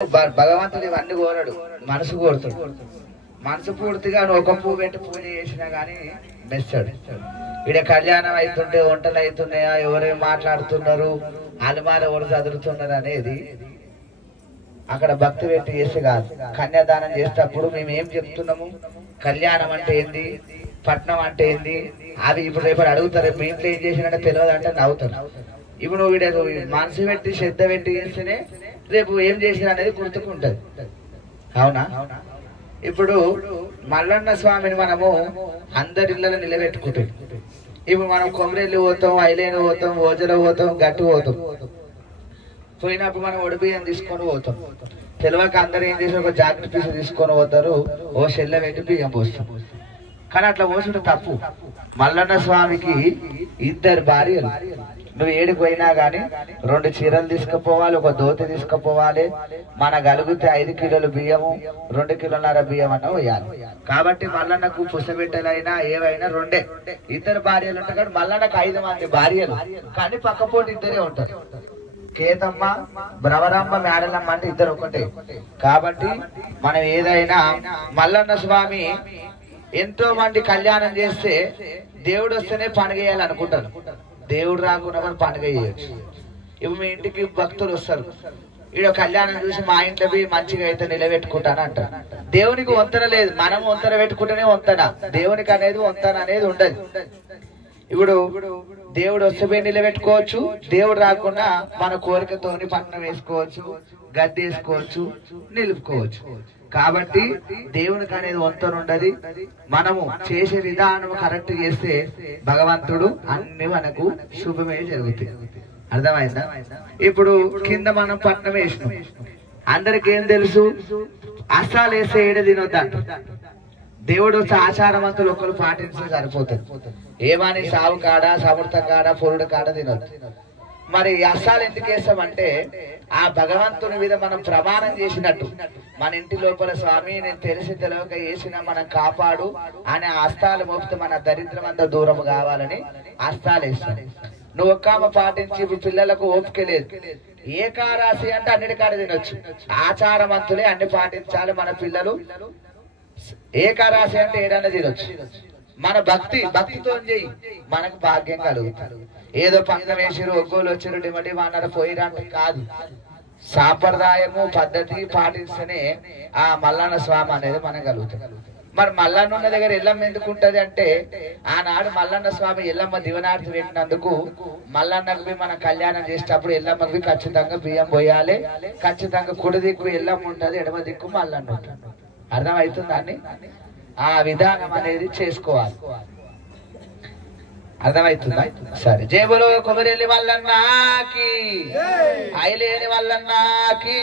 భగవంతుడు ఇవన్నీ కోరడు, మనసు కోరుతాడు. మనసు పూర్తిగా ఒక పువ్వు పెట్టి పూజ చేసినా గానీ మెచ్చాడు. ఇక్కడ కళ్యాణం అవుతుంటే వంటలు అవుతున్నాయా, ఎవరేం మాట్లాడుతున్నారు, అలమాల ఎవరు చదువుతున్నారు అనేది అక్కడ భక్తి పెట్టి చేస్తే కాదు. కన్యాదానం చేసేటప్పుడు మేము ఏం చెప్తున్నాము, కళ్యాణం అంటే ఏంది, పట్నం అంటే ఏంది, అది ఇప్పుడు రేపు అడుగుతారు. మీ ఇంట్లో ఏం చేసినట్టే తెలియదు అంటే నవ్వుతారు. ఇప్పుడు నువ్వు వీడు మనసు పెట్టి శ్రద్ధ పెట్టి చేస్తేనే రేపు ఏం చేసిన అనేది గుర్తుకుంటది. అవునా? ఇప్పుడు మల్లన్న స్వామిని మనము అందరి ఇళ్ళలో నిలబెట్టుకుంటాం. ఇప్పుడు మనం కొమరెల్లి పోతాం, ఐలేను పోతాం, ఓజల పోతాం, గట్టు పోతాం. పోయినప్పుడు మనం ఒడిబియ్యం తీసుకొని పోతాం. తెలియక అందరు ఏం చేసి ఒక జాకెట్ పీస్ తీసుకొని పోతారు, ఓ చెల్ల పెట్టి బియ్యం పోస్తాం. కానీ అట్లా పోసుకుంటే తప్పు. మల్లన్న స్వామికి ఇద్దరు భార్యలు. నువ్వు ఏడికి పోయినా గానీ 2 చీరలు తీసుకుపోవాలి, ఒక దోతి తీసుకుపోవాలి. మన గలుగుతే 5 కిలోలు బియ్యము, 2 కిలోన్నర బియ్యం అన్న పోయాలి. కాబట్టి మల్లన్నకు పుస్తబెట్టెలైనా ఏవైనా 2. ఇద్దరు భార్యలు ఉంటారు కానీ మల్లన్నకు 5 మంది భార్యలు, కానీ పక్కపోటి ఇద్దరే ఉంటారు. కేతమ్మ, బ్రవరమ్మ, మేడలమ్మ అంటే ఇద్దరు ఒకటే. కాబట్టి మనం ఏదైనా మల్లన్న స్వామి ఎంతో మంది కళ్యాణం చేస్తే దేవుడు వస్తేనే పండుగ చేయాలనుకుంటారు. దేవుడు రాకుండా మనం పండుగ చేయొచ్చు. ఇప్పుడు మీ ఇంటికి భక్తులు వస్తారు, ఈడ కళ్యాణం చూసి మా ఇంట్లో పోయి మంచిగా అయితే నిలబెట్టుకుంటాను అంటారు. దేవునికి వంతన లేదు, మనం వంతన పెట్టుకుంటేనే వంతన. దేవునికి అనేది వంతన అనేది ఉండదు. ఇప్పుడు దేవుడు వస్తే పోయి నిలబెట్టుకోవచ్చు, దేవుడు రాకుండా మన కోరికతోని పట్నం వేసుకోవచ్చు, గద్దె వేసుకోవచ్చు, నిలుపుకోవచ్చు. కాబట్టి దేవునికి అనేది వంతన ఉండదు. మనము చేసే విధానం కరెక్ట్ చేస్తే భగవంతుడు అన్ని మనకు శుభమే జరుగుతాయి. అర్థమైందా? ఇప్పుడు కింద మనం పట్నం వేసినాం, అందరికి ఏం తెలుసు, అస్సాలు వేస్తే ఏడ తినొద్దంట. దేవుడు వచ్చి ఆచారవంతులు ఒకరు పాటించే సరిపోతుంది. ఏమని సావు కాడ, సమృత కాడ, పొరుడు కాడ తినొద్దు. మరి అస్సాలు ఎందుకు వేస్తామంటే ఆ భగవంతుని మీద మనం ప్రమాణం చేసినట్టు. మన ఇంటి లోపల స్వామి నేను తెలిసి తెలియక వేసిన మనం కాపాడు అనే హస్తాలు మోపితే మన దరిద్రం అంతా దూరం కావాలని హస్తాలు వేస్తాను. నువ్వు ఒక్కమ పాటించి ఇప్పుడు పిల్లలకు ఓపిక లేదు. ఏకారాశి అంటే అన్నిటి కాడ తినొచ్చు. ఆచారవంతులే అన్ని పాటించాలి. మన పిల్లలు ఏకారాశి అంటే ఏదైనా తినొచ్చు. మన భక్తితో చెయ్యి, మనకు భాగ్యం కలుగుతారు. ఏదో పంగం వేసిరు, ఒగ్గోలు వచ్చిరు, డిమడి అన్నారు పోయిరా అంటే కాదు. సాంప్రదాయము పద్ధతి పాటిస్తేనే ఆ మల్లన్న స్వామి అనేది మనం కలుగుతాం. మరి మల్లన్న ఉన్న దగ్గర ఎల్లమ్మ ఎందుకు ఉంటది అంటే ఆనాడు మల్లన్న స్వామి ఎల్లమ్మ దివనార్తి పెట్టినందుకు మల్లన్నకు మనం కళ్యాణం చేసేటప్పుడు ఎల్లమ్మకి ఖచ్చితంగా బియ్యం పోయాలి. ఖచ్చితంగా కుడి దిక్కు ఎల్లమ్మ ఉంటది, ఎడమ దిక్కు మల్లన్న ఉంటుంది. అర్థమవుతుందాన్ని? ఆ విధానం అనేది చేసుకోవాలి. అర్థమవుతుందా? సరే. జేబులో కొమరెల్లి మల్లన్నకి, ఐలేని మల్లన్నకి.